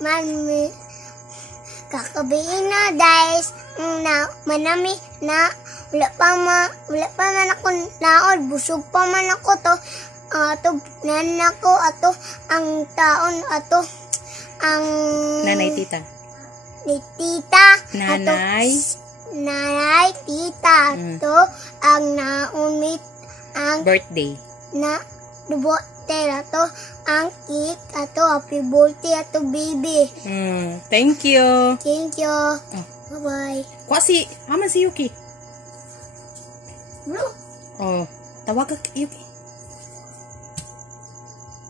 Mami, kakabiin na guys. Na manami na wala pa man ako naod, busog pa man ako to. Ato nan ako ato ang taon ato ang nanay tita. Ni tita. Nanay. Nanay, tita. To ang naunit ang Birthday. na dubote ato ang cake ato happy birthday ato baby. Thank you. Thank you. Bye-bye. Haman si Yuki. Bro. Oh, tawag ka Yuki.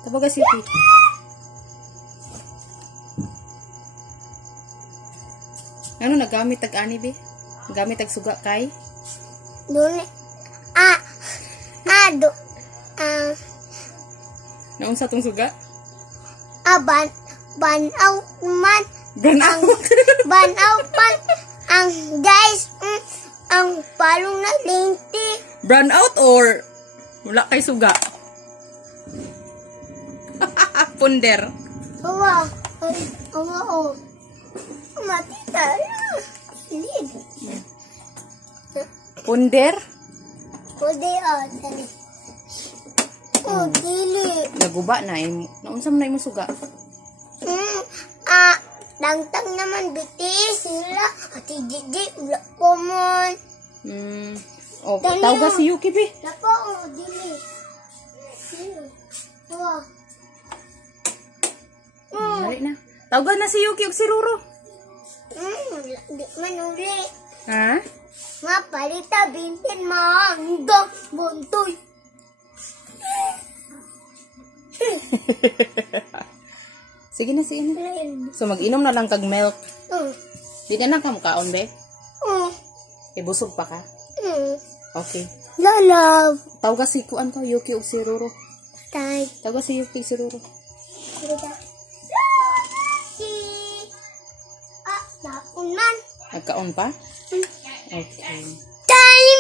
Tawag ka si Yuki. Ano nagamit tag-ani be? Nagamit tag-suga kay? Doon Naunsa tong suga? Ban-out man. Burnout. Ban-out man. Ang guys, ang palong na linti. Burnout or wala kay suga? Punder. Awa. Awa. Matita. Silid. Punder? Pwede dali. Dili. Naguba na. Naunsa mo na imong suga? Tangtang naman biti sila. Ati Gigi, wala po man. Oh, tawag ka si Yuki be. Wala po, dili. Sino? Awa. Dali na. Tawagan na si Yuki ug si Ruro. Di man uli. Ha? Nga palita bintin hanggang buntoy. Sige na. So mag-inom na lang kag milk. Di na lang ka mukaon be. Busog pa ka. Okay. Love. Tawag si kuan ko Yuki ug si Ruro. Tay. Tawag si Yuki si Ruro. Daon man. Nagkaon pa? Okay. Time.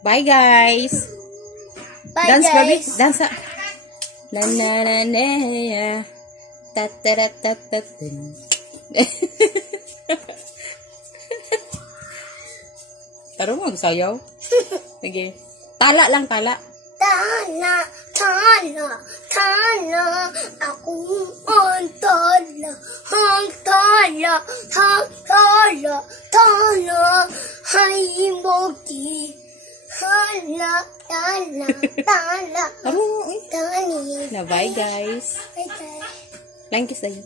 Bye guys. Bye Dance guys. baby, dance. Na na na na ya. Ta ta ta ta ta. Taro mo magsayaw. Sige. Tala lang tala. Tala. Ako ang tala. Hay mogi. Tala. Taro mo. Tani. Na bye guys. Bye guys. Lang kiss tayo.